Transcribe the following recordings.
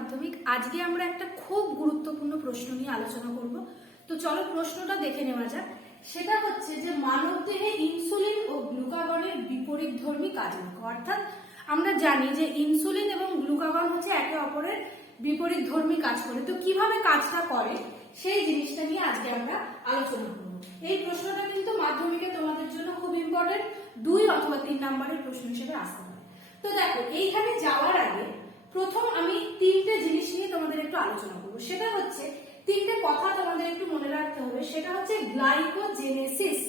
মাধ্যমিক। আজকে আমরা একটা খুব গুরুত্বপূর্ণ প্রশ্ন নিয়ে আলোচনা করব। তো চলো প্রশ্নটা দেখে নেওয়া যাক। সেটা হচ্ছে যে মানবদেহে ইনসুলিন ও গ্লুকাগনের বিপরীতধর্মী কাজ লেখো। অর্থাৎ আমরা জানি যে ইনসুলিন এবং গ্লুকাগন হচ্ছে একে অপরের বিপরীতধর্মী কাজ করে। তো কিভাবে কাজটা করে সেই জিনিসটা নিয়ে আজকে আমরা আলোচনা করব। এই প্রশ্নটা কিন্তু মাধ্যমিকে তোমাদের জন্য খুব ইম্পর্টেন্ট, 2 অথবা 3 নম্বরের প্রশ্ন হিসেবে আসতে পারে। তো দেখো, এইখানে যাওয়ার আগে প্রথম আমি 3টে জিনিস নিয়ে তোমাদের একটু আলোচনা করবো। সেটা হচ্ছে 3টে কথা তোমাদের একটু মনে রাখতে হবে। সেটা হচ্ছে গ্লাইকোজেনেসিস।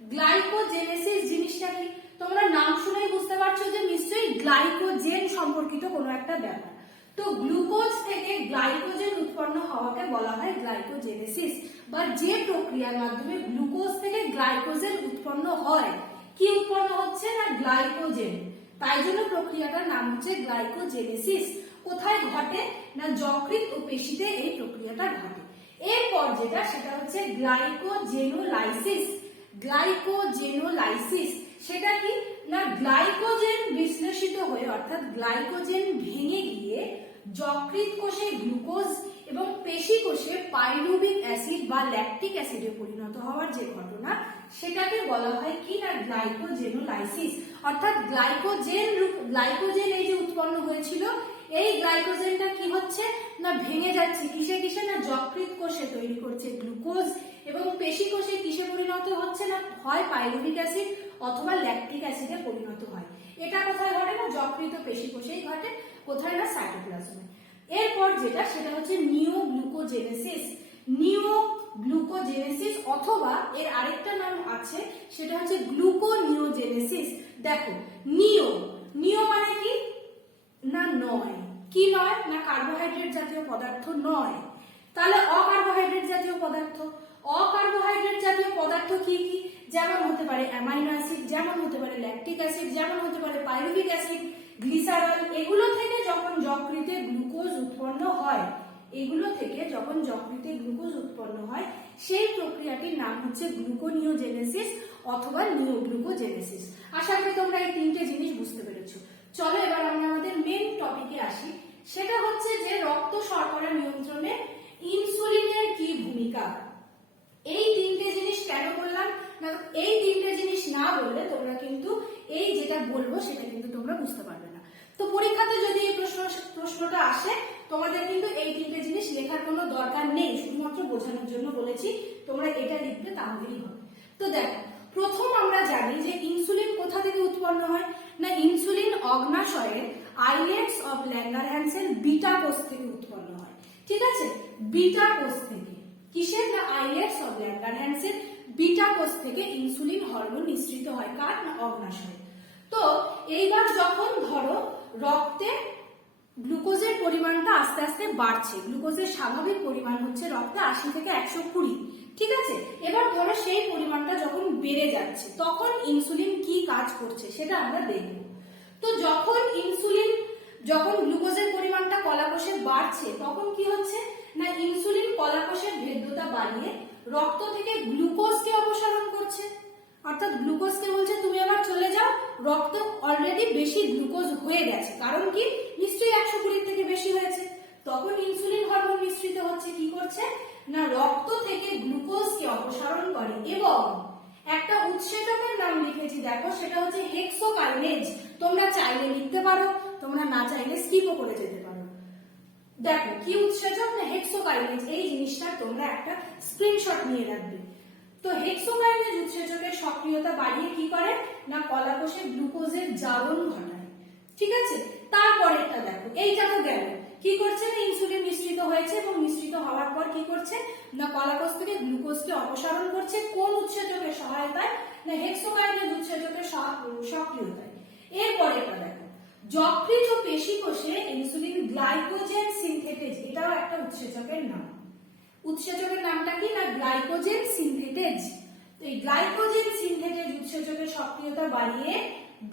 গ্লাইকোজেনেসিস জিনিসটা কি তোমরা নাম শুনেই বুঝতে পারছো যে নিশ্চয়ই গ্লাইকোজেন সম্পর্কিত কোনো একটা ব্যাপার। তো গ্লুকোজ থেকে গ্লাইকোজেন উৎপন্ন হওয়াকে বলা হয় গ্লাইকোজেনেসিস, বা যে প্রক্রিয়ার মাধ্যমে গ্লুকোজ থেকে গ্লাইকোজেন উৎপন্ন হয়। কি উৎপন্ন হচ্ছে না গ্লাইকোজেন, তাই জন্য প্রক্রিয়াটার নাম হচ্ছে গ্লাইকোজেনেসিস। কোথায় ঘটে না যকৃৎ ও পেশিতে এই প্রক্রিয়াটা ঘটে। এরপর যেটা সেটা হচ্ছে গ্লাইকোজেনোলাইসিস। গ্লাইকোজেনোলাইসিস সেটা কি না গ্লাইকোজেন বিশ্লেষিত হয়ে অর্থাৎ গ্লাইকোজেন ভেঙে গিয়ে যকৃৎ কোষে গ্লুকোজ এবং পেশি কোষে পাইরুভিক অ্যাসিড বা ল্যাকটিক অ্যাসিডে পরিণত হওয়ার যে ঘটনা সেটাকে বলা হয় কি না গ্লাইকোজেনোলাইসিস। অর্থাৎ গ্লাইকোজেন এই যে উৎপন্ন হয়েছিল, এই গ্লাইকোজেনটা কি হচ্ছে না ভেঙে যাচ্ছে কিসে কিসে না যকৃৎ কোষে তৈরি করছে গ্লুকোজ, এবং পেশি কোষে কিসে পরিণত হচ্ছে না হয় পাইরুভিক অ্যাসিড অথবা ল্যাকটিক অ্যাসিডে পরিণত হয়। এটা কোথায় ঘটে না যকৃৎ ও পেশি কোষেই ঘটে, কোথায় না সাইটোপ্লাজমে। এরপর যেটা সেটা হচ্ছে নিওগ্লুকোজেনেসিস। নিওগ্লুকোজেনেসিস অথবা এর আরেকটা নাম আছে সেটা হচ্ছে গ্লুকোনিওজেনেসিস। দেখো নিও মানে কি না নয়, কি নয় না কার্বোহাইড্রেট জাতীয় পদার্থ নয়। তাহলে অকার্বোহাইড্রেট জাতীয় পদার্থ। অকার্বোহাইড্রেট জাতীয় পদার্থ কি কি যেমন হতে পারে অ্যামাইনো অ্যাসিড, যেমন হতে পারে ল্যাকটিক অ্যাসিড, যেমন হতে পারে পাইরুভিক অ্যাসিড, গ্লিসারল। এগুলো থেকে যখন যকৃতে গ্লুকোজ উৎপন্ন হয়, এগুলো থেকে যখন যকৃতে গ্লুকোজ উৎপন্ন হয় সেই প্রক্রিয়াটির নাম হচ্ছে গ্লুকোনিওজেনেসিস অথবা নিওগ্লুকোজেনেসিস। আশা করি তোমরা এই 3টে জিনিস বুঝতে পেরেছো। চলো এবার আমরা আমাদের মেন টপিকে আসি। সেটা হচ্ছে যে রক্ত শর্করা নিয়ন্ত্রণে ইনসুলিনের কি ভূমিকা। এই 3টে জিনিস কেন বললাম না, এই 3টে জিনিস না বললে তোমরা কিন্তু এই যেটা বলবো সেটা কিন্তু তোমরা বুঝতে পারবে না। তো পরীক্ষাতে যদি এই প্রশ্নটা আসে তোমাদের কিন্তু এই 3টে জিনিস লেখার কোনো দরকার নেই, শুধুমাত্র বোঝানোর জন্য বলেছি তোমরা এটা লিখবে তাহলেই হবে। তো দেখো, প্রথম আমরা জানি যে ইনসুলিন কোথা থেকে উৎপন্ন হয় না ইনসুলিন অগ্নাশয়ের আইলেটস অফ ল্যাঙ্গারহ্যান্সের বিটা কোষ থেকে উৎপন্ন হয়। ঠিক আছে, বিটা কোষ থেকে। কিসের না আইলেটস অফ ল্যাঙ্গারহ্যান্সের বিটা কোষ থেকে ইনসুলিন হরমোন নিঃসৃত হয় কার না অগ্নাশয়ে। তো এইবার যখন ধরো রক্তে গ্লুকোজের পরিমাণটা আস্তে আস্তে বাড়ছে, গ্লুকোজের স্বাভাবিক পরিমাণ হচ্ছে রক্তে 80 থেকে 120। ঠিক আছে, এবার ধরো সেই পরিমাণটা যখন বেড়ে যাচ্ছে তখন ইনসুলিন কি কাজ করছে সেটা আমরা দেখব। তো যখন গ্লুকোজের পরিমাণটা কলাকোষে বাড়ছে তখন কি হচ্ছে না ইনসুলিন কলাকোষের ভেদ্যতা বাড়িয়ে রক্ত থেকে গ্লুকোজকে অপসারণ করছে। অর্থাৎ গ্লুকোজকে বলছে তুমি আবার চলে যাও, রক্ত অলরেডি বেশি গ্লুকোজ হয়ে গেছে, কারণ কি নিশ্চয়ই 120 থেকে বেশি হয়েছে। তখন ইনসুলিন হরমোন নিঃসৃত হচ্ছে, কি করছে না রক্ত থেকে গ্লুকোজকে অপসারণ করে এবং একটা উৎসেচকের নাম লিখেছি দেখো, সেটা হচ্ছে হেক্সোকাইনেজ। তোমরা চাইলে লিখতে পারো, তোমরা না চাইলে স্কিপও করে যেতে পারো। দেখো কি উৎসেচক না হেক্সোকাইনেজ, এই জিনিসটা তোমরা একটা স্ক্রিনশট নিয়ে রাখবে। তো হেক্সোকাইনেজ উৎসেচকের সক্রিয়তা বাড়িয়ে কি করে না কলাকোষে গ্লুকোজের জারণ ঘটায়। ঠিক আছে, তারপরেরটা দেখো, এইটা তো গেল। কি করছে না ইনসুলিন নিঃসৃত হয়েছে এবং নিঃসৃত হওয়ার পর কি করছে না কলাকোষ থেকে গ্লুকোজকে অপসারণ করছে কোন উৎসেচকের সহায়তায় না হেক্সোকাইনেজ উৎসেচকের সক্রিয়তায়। এরপরেরটা দেখো, যকৃৎ ও পেশি কোষে ইনসুলিন গ্লাইকোজেন সিনথেটেজ, এটাও একটা উৎসেচকের নাম। উৎসেচকের নামটা কি না গ্লাইকোজেন সিনথেটেজ। এই গ্লাইকোজেন সিনথেটেজ উৎসেচকের সক্রিয়তা বাড়িয়ে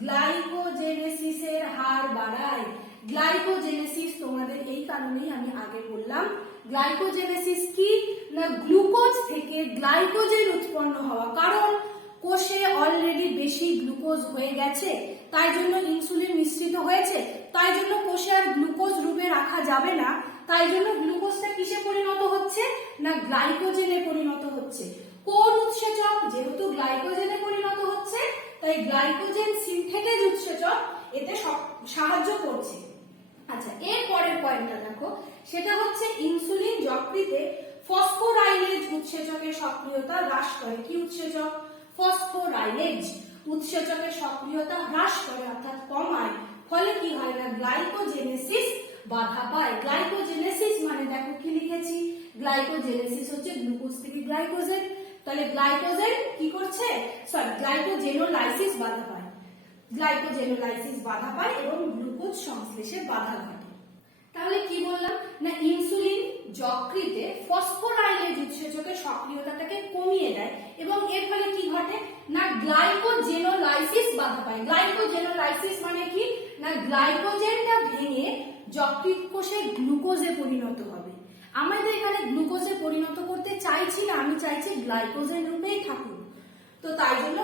গ্লাইকোজেনেসিসের হার বাড়ায়। গ্লাইকোজেনেসিস তোমাদের এই কারণেই আমি আগে বললাম, গ্লাইকোজেনেসিস কি না গ্লুকোজ থেকে গ্লাইকোজেন উৎপন্ন হওয়া, কারণ কোষে অলরেডি বেশি গ্লুকোজ হয়ে গেছে, তাই জন্য ইনসুলিন নিঃসৃত হয়েছে, তাই জন্য কোষে আর গ্লুকোজ রূপে রাখা যাবে না, তাই জন্য গ্লুকোজটা কিসে পরিণত হচ্ছে না গ্লাইকোজেনে পরিণত হচ্ছে। কোন উৎসেচক? যেহেতু গ্লাইকোজেনে পরিণত হচ্ছে তাই গ্লাইকোজেন সিনথেটেজ উৎসেচক এতে সাহায্য করছে। আচ্ছা, এর পরের পয়েন্টটা দেখো, সেটা হচ্ছে ইনসুলিন যকৃতে ফসফোরাইলেজ উৎসেচকের সক্রিয়তা হ্রাস করে। কি উৎসেচক? ফসফোরাইলেজ উৎসেচকের সক্রিয়তা হ্রাস করে অর্থাৎ কমায়। ফলে কি হয় না গ্লাইকোজেনেসিস বাধা পায়। গ্লাইকোজেনেসিস মানে দেখো কি লিখেছি, গ্লাইকোজেনেসিস হচ্ছে গ্লুকোজ থেকে গ্লাইকোজেন, তাহলে গ্লাইকোজেন কি করছে, গ্লাইকোজেনোলাইসিস বাধা পায়। গ্লাইকোজেনোলাইসিস বাধা পায় এবং গ্লুকোজ সংশ্লেষে বাধা ঘটে। তাহলে কি বললাম না ইনসুলিন যকৃতে ফসফোরাইলেজ উৎসেচকের সক্রিয়তাটাকে কমিয়ে দেয় এবং এর ফলে কি ঘটে না গ্লাইকোজেনোলাইসিস বাধা পায়। গ্লাইকোজেনোলাইসিস মানে কি না গ্লাইকোজেনটা ভেঙে যকৃত কোষে গ্লুকোজে পরিণত হবে। আমাদের এখানে গ্লুকোজে পরিণত করতে চাইছি না, আমি চাইছি গ্লাইকোজেন রূপেই থাকুক। তো তাই জন্য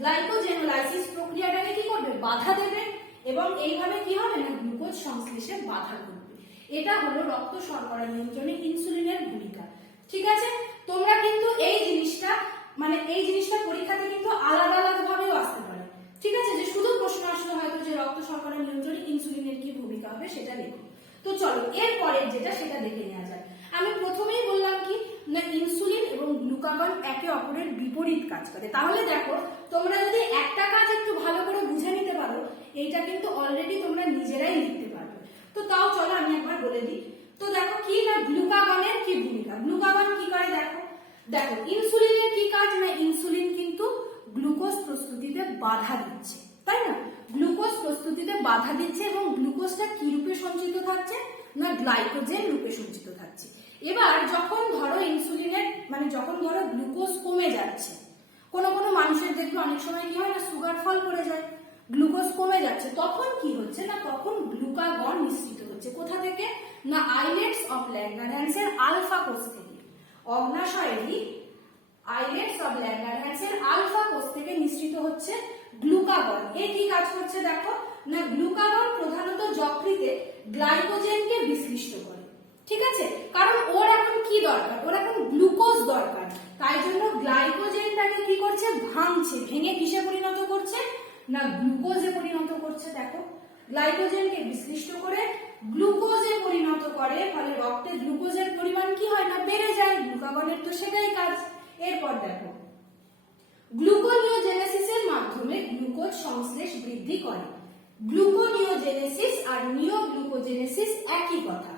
গ্লাইকোজেনোলাইসিস প্রক্রিয়াটাকে কি করবে, বাধা দেবে এবং এইভাবে কি হবে না গ্লুকোজ সংশ্লেষে বাধা করবে। এটা হলো রক্ত শর্করা নিয়ন্ত্রণে ইনসুলিনের ভূমিকা। ঠিক আছে, তোমরা কিন্তু এই জিনিসটা পরীক্ষাতে কিন্তু আলাদা আলাদা ভাবেও আসতে পারে। ঠিক আছে, যে শুধু প্রশ্ন আসলে হয়তো যে রক্ত শর্করা নিয়ন্ত্রণে ইনসুলিনের কি ভূমিকা হবে সেটা দেখো। তো চলো এরপরে যেটা সেটা দেখে নেওয়া যায়। আমি প্রথমেই বললাম কি না ইনসুলিন এবং গ্লুকাগন একে অপরের বিপরীত কাজ করে। তাহলে দেখো তোমরা যদি একটা কাজ একটু ভালো করে বুঝে নিতে পারো এইটা কিন্তু অলরেডি তোমরা নিজেরাই লিখতে পারবে। তো তাও চলো আমি একবার বলে দিই। তো দেখো কি না গ্লুকাগনের কি ভূমিকা, গ্লুকাগন কি করে দেখো ইনসুলিনের কি কাজ না ইনসুলিন কিন্তু গ্লুকোজ প্রস্তুতিতে বাধা দিচ্ছে, তাই না? গ্লুকোজ প্রস্তুতিতে বাধা দিচ্ছে এবং গ্লুকোজটা কি রূপে সঞ্চিত থাকছে না গ্লাইকোজেন রূপে সঞ্চিত থাকছে। এবার যখন ধরো ইনসুলিনের যখন ধরো গ্লুকোজ কমে যাচ্ছে, কোনো মানুষের দেখবে অনেক সময় কি হয় না সুগার ফল করে যায়, গ্লুকোজ কমে যাচ্ছে, তখন কি হচ্ছে না তখন গ্লুকাগন নিঃসৃত হচ্ছে। কোথা থেকে না আইলেটস অফ ল্যাঙ্গারহ্যান্সের আলফা কোষ থেকে। অগ্নাশয়েরই আইলেটস অফ ল্যাঙ্গারহ্যান্সের আলফা কোষ থেকে নিঃসৃত হচ্ছে গ্লুকাগন। এ কি কাজ করছে দেখো না গ্লুকাগন প্রধানত যকৃতে গ্লাইকোজেনকে বিশ্লিষ্ট করে। ঠিক আছে, কারণ ওর এখন কি দরকার, ওর এখন গ্লুকোজ দরকার, তাই জন্য গ্লাইকোজেনটাকে কি করছে ভাঙছে, ভেঙে কিসে পরিণত করছে না গ্লুকোজে পরিণত করছে। দেখো গ্লাইকোজেনকে বিশ্লিষ্ট করে গ্লুকোজে পরিণত করে, ফলে রক্তে গ্লুকোজের পরিমাণ কি হয় না বেড়ে যায়। গ্লুকাগনের তো সেটাই কাজ। এরপর দেখো গ্লুকোনিওজেনেসিসের মাধ্যমে গ্লুকোজ সংশ্লেষ বৃদ্ধি করে। গ্লুকোনিওজেনেসিস আর নিওগ্লুকোজেনেসিস একই কথা,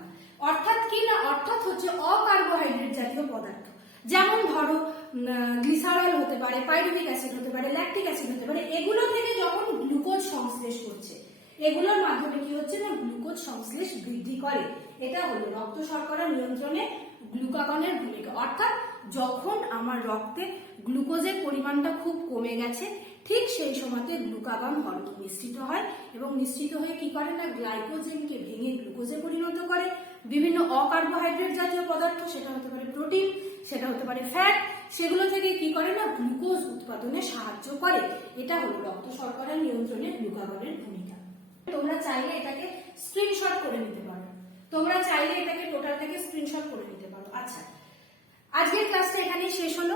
অর্থাৎ কি না অর্থাৎ হচ্ছে অকার্বোহাইড্রেট জাতীয় পদার্থ, যেমন ধরো গ্লিসারল হতে পারে, পাইরুভিক অ্যাসিড হতে পারে, ল্যাকটিক অ্যাসিড হতে পারে, এগুলো থেকে যখন গ্লুকোজ সংশ্লেষ করছে এগুলোর মাধ্যমে কি হচ্ছে না গ্লুকোজ সংশ্লেষ বৃদ্ধি করে। এটা হলো রক্ত শর্করা নিয়ন্ত্রণে গ্লুকাগনের ভূমিকা। অর্থাৎ যখন আমার রক্তে গ্লুকোজের পরিমাণটা খুব কমে গেছে ঠিক সেই সময়তে গ্লুকাগন হরমোন নিঃসৃত হয় এবং নিঃসৃত হয়ে কি করে না গ্লাইকোজেনকে ভেঙে গ্লুকোজে পরিণত করে। বিভিন্ন অকার্বোহাইড্রেট জাতীয় পদার্থ, সেটা হতে পারে প্রোটিন, সেটা হতে পারে ফ্যাট, সেগুলো থেকে কি করে না গ্লুকোজ উৎপাদনে সাহায্য করে। এটা হলো রক্ত শর্করা নিয়ন্ত্রণে গ্লুকাগনের ভূমিকা। তোমরা চাইলে এটাকে স্ক্রিনশট করে নিতে পারো, তোমরা চাইলে এটাকে টোটালটাকে স্ক্রিনশট করে নিতে পারো। আচ্ছা, আজকের ক্লাসটা এখানেই শেষ হলো।